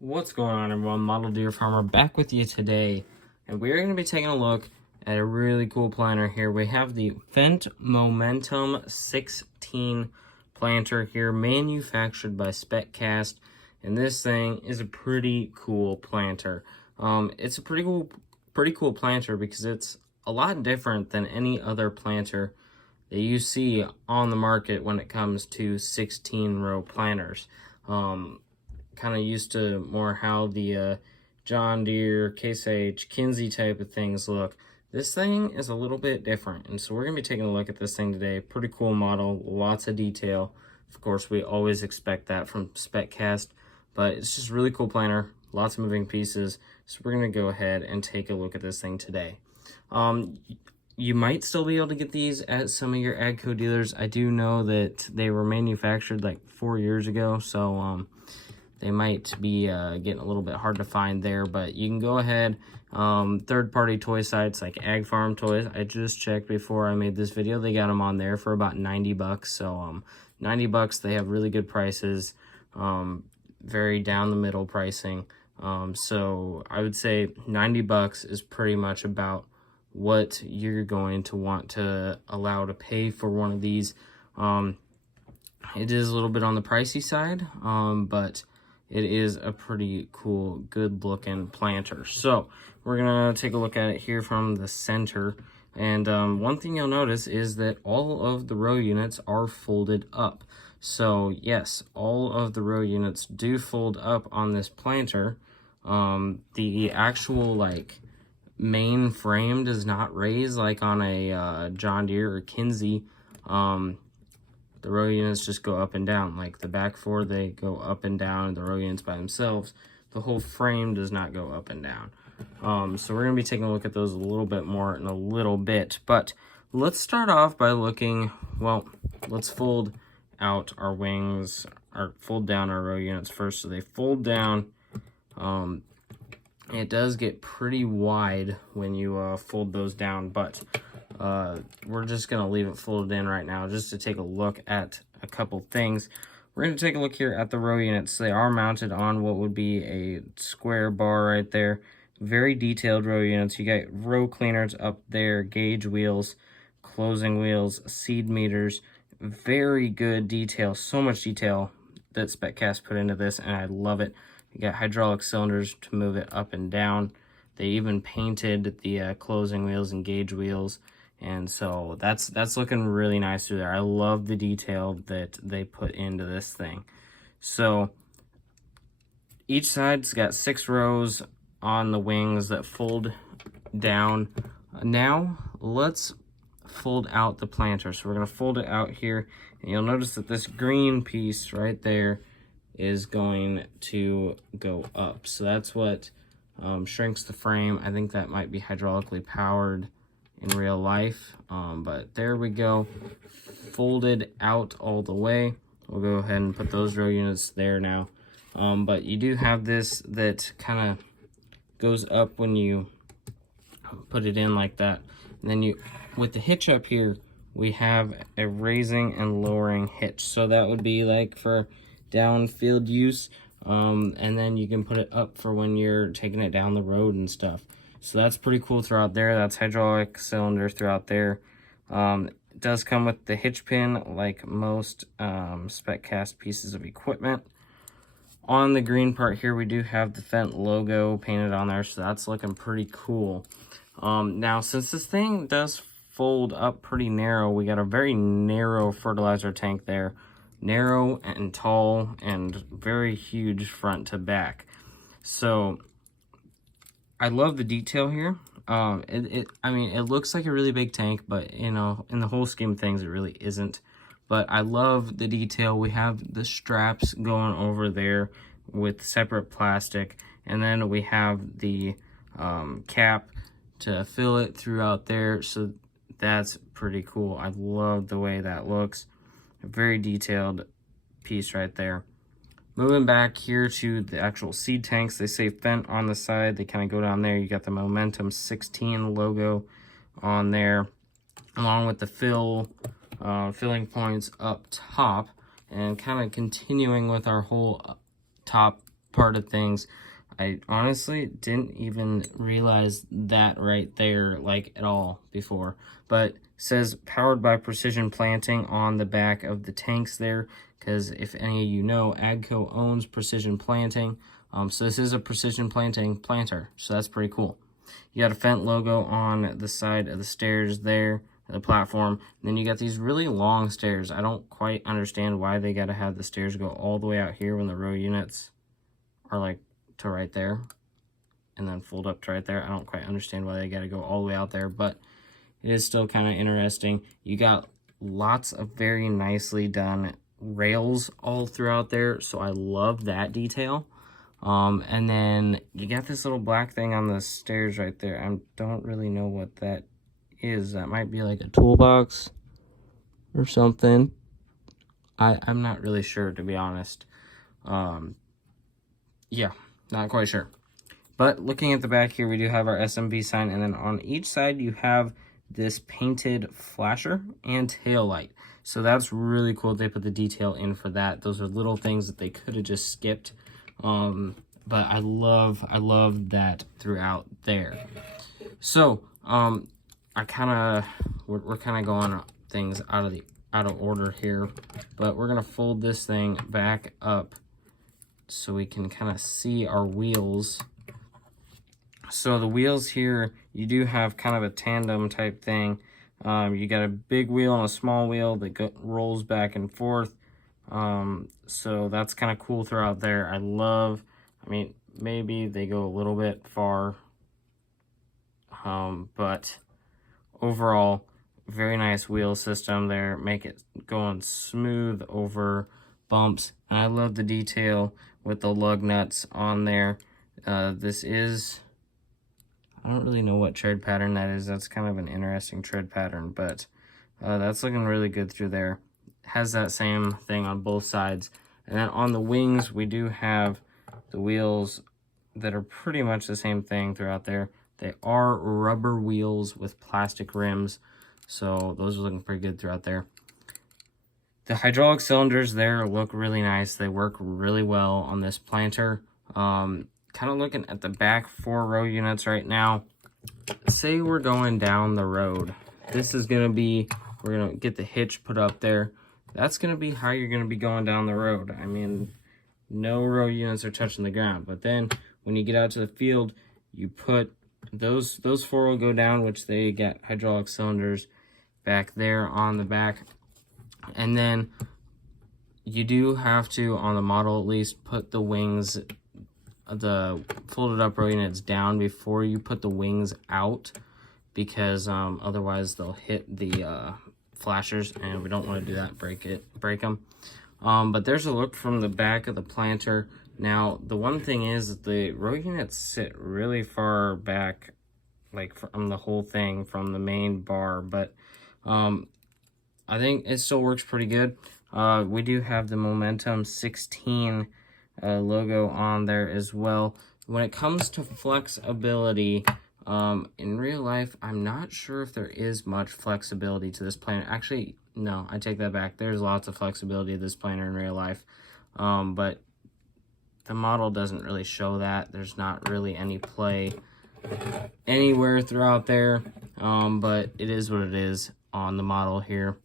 What's going on, everyone? Model Deer Farmer back with you today, and we're going to be taking a look at a really cool planter here. We have the Fendt Momentum 16 planter here, manufactured by Spec Cast, and this thing is a pretty cool planter. It's a pretty cool planter because it's a lot different than any other planter that you see on the market when it comes to 16-row planters. Kind of used to more how the John Deere, Case H, Kinsey type of things look. This thing is a little bit different, and so we're going to be taking a look at this thing today. Pretty cool model, lots of detail. Of course, we always expect that from Spec Cast, but it's just a really cool planter, lots of moving pieces. So we're going to go ahead and take a look at this thing today. You might still be able to get these at some of your AGCO dealers. I do know that they were manufactured like 4 years ago, so they might be getting a little bit hard to find there, but you can go ahead. Third-party toy sites like Ag Farm Toys, I just checked before I made this video. They got them on there for about 90 bucks. So 90 bucks, they have really good prices, very down the middle pricing. So I would say 90 bucks is pretty much about what you're going to want to allow to pay for one of these. It is a little bit on the pricey side, but it is a pretty cool, good looking planter. So we're gonna take a look at it here from the center. And one thing you'll notice is that all of the row units are folded up. So yes, all of the row units do fold up on this planter. The actual like main frame does not raise like on a John Deere or Kinsey. The row units just go up and down. Like the back four, they go up and down. The row units by themselves, the whole frame does not go up and down. So we're going to be taking a look at those a little bit more in a little bit. But let's start off by looking, well, let's fold out our wings, or fold down our row units first. So they fold down. It does get pretty wide when you fold those down, but we're just going to leave it folded in right now just to take a look at a couple things. We're going to take a look here at the row units. They are mounted on what would be a square bar right there. Very detailed row units. You got row cleaners up there, gauge wheels, closing wheels, seed meters. Very good detail. So much detail that Spec Cast put into this, and I love it. You got hydraulic cylinders to move it up and down. They even painted the closing wheels and gauge wheels. And so that's looking really nice through there. I love the detail that they put into this thing. So each side's got 6 rows on the wings that fold down. Now let's fold out the planter. So we're going to fold it out here, and you'll notice that this green piece right there is going to go up. So that's what shrinks the frame. I think that might be hydraulically powered in real life, but there we go, folded out all the way. We'll go ahead and put those row units there now, but you do have this that kind of goes up when you put it in like that, and then you, with the hitch up here, we have a raising and lowering hitch. So that would be like for downfield use, and then you can put it up for when you're taking it down the road and stuff. So that's pretty cool throughout there. That's hydraulic cylinder throughout there. It does come with the hitch pin like most Spec Cast pieces of equipment. On the green part here, we do have the Fendt logo painted on there, so that's looking pretty cool. Now, since this thing does fold up pretty narrow, we got a very narrow fertilizer tank there. Narrow and tall and very huge front to back. So I love the detail here. I mean, it looks like a really big tank, but you know, in the whole scheme of things, it really isn't. But I love the detail. We have the straps going over there with separate plastic, and then we have the cap to fill it throughout there. So that's pretty cool. I love the way that looks. A very detailed piece right there. Moving back here to the actual seed tanks, they say Fendt on the side. They kind of go down there. You got the Momentum 16 logo on there, along with the filling points up top, and kind of continuing with our whole top part of things. I honestly didn't even realize that right there, like, at all before. But it says powered by precision planting on the back of the tanks there, because if any of you know, AGCO owns Precision Planting. So this is a Precision Planting planter, so that's pretty cool. You got a Fendt logo on the side of the stairs there, the platform. And then you got these really long stairs. I don't quite understand why they got to have the stairs go all the way out here when the row units are like to right there and then fold up to right there. I don't quite understand why they got to go all the way out there, but it is still kind of interesting. You got lots of very nicely done rails all throughout there, so I love that detail. And then you got this little black thing on the stairs right there. I don't really know what that is. That might be like a toolbox or something. I'm not really sure, to be honest. Yeah, not quite sure. But looking at the back here, we do have our SMB sign, and then on each side you have this painted flasher and tail light. So that's really cool. They put the detail in for that. Those are little things that they could have just skipped. But I love that throughout there. So we're kind of going things out of order here, but we're gonna fold this thing back up so we can kind of see our wheels. So the wheels here, you do have kind of a tandem type thing. You got a big wheel and a small wheel that rolls back and forth. So that's kind of cool throughout there. I mean, maybe they go a little bit far, but overall, very nice wheel system there. Make it going smooth over bumps. And I love the detail with the lug nuts on there. This is, I don't really know what tread pattern that is. That's kind of an interesting tread pattern, but that's looking really good through there. Has that same thing on both sides. And then on the wings, we do have the wheels that are pretty much the same thing throughout there. They are rubber wheels with plastic rims, so those are looking pretty good throughout there. The hydraulic cylinders there look really nice. They work really well on this planter. Kind of looking at the back 4 row units right now. Say we're going down the road. This is going to be, we're going to get the hitch put up there. That's going to be how you're going to be going down the road. I mean, no row units are touching the ground. But then when you get out to the field, you put those 4 will go down, which they get hydraulic cylinders back there on the back. And then you do have to, on the model at least, put the wings, the folded up row units down before you put the wings out, because otherwise they'll hit the flashers, and we don't want to do that, break them. But there's a look from the back of the planter. Now, the one thing is that the row units sit really far back, like from the whole thing, from the main bar, but I think it still works pretty good. We do have the Momentum 16 logo on there as well. When it comes to flexibility, in real life, I'm not sure if there is much flexibility to this planter. Actually, no, I take that back. There's lots of flexibility to this planter in real life, but the model doesn't really show that. There's not really any play anywhere throughout there, but it is what it is on the model here.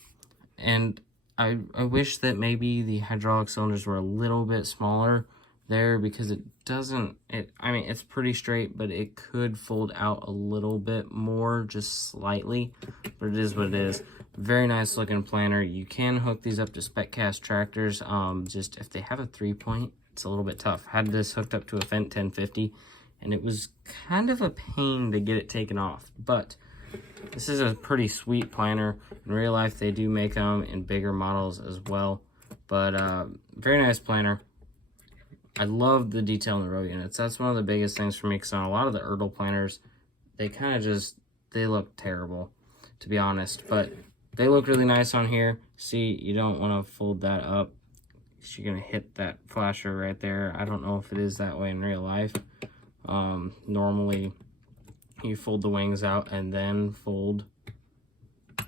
And I wish that maybe the hydraulic cylinders were a little bit smaller there, because I mean, it's pretty straight, but it could fold out a little bit more, just slightly, but it is what it is. Very nice looking planter. You can hook these up to Spec Cast tractors. Just if they have a 3-point, it's a little bit tough. Had this hooked up to a Fendt 1050, and it was kind of a pain to get it taken off, but this is a pretty sweet planter. In real life, they do make them in bigger models as well, but very nice planter. I love the detail in the row units. That's one of the biggest things for me, because on a lot of the Erdl planters, they kind of just, they look terrible, to be honest, but they look really nice on here. See, you don't want to fold that up. You're going to hit that flasher right there. I don't know if it is that way in real life. Normally, you fold the wings out and then fold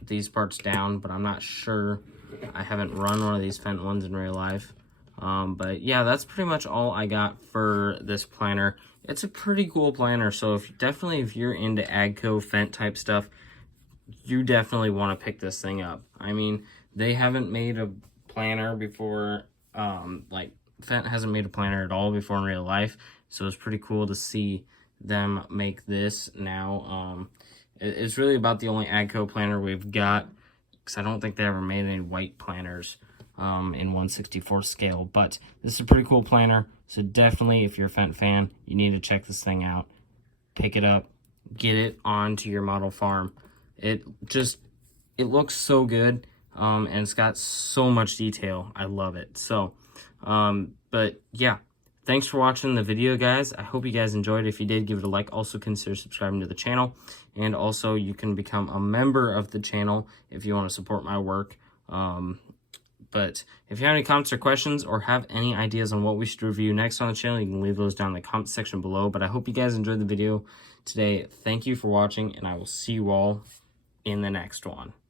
these parts down, but I'm not sure. I haven't run one of these Fendt ones in real life. But yeah, that's pretty much all I got for this planter. It's a pretty cool planter, so if you're into AGCO Fendt type stuff, you definitely want to pick this thing up. I mean, they haven't made a planter before, like Fendt hasn't made a planter at all before in real life, so it's pretty cool to see them make this now. It's really about the only AGCO planter we've got, because I don't think they ever made any white planters in 1/64 scale. But this is a pretty cool planter, so definitely if you're a Fendt fan, you need to check this thing out. Pick it up, get it onto your model farm. It looks so good, and it's got so much detail. I love it. So but yeah, thanks for watching the video, guys. I hope you guys enjoyed. If you did, give it a like. Also consider subscribing to the channel, and also you can become a member of the channel if you want to support my work. But if you have any comments or questions, or have any ideas on what we should review next on the channel, you can leave those down in the comment section below. But I hope you guys enjoyed the video today. Thank you for watching, and I will see you all in the next one.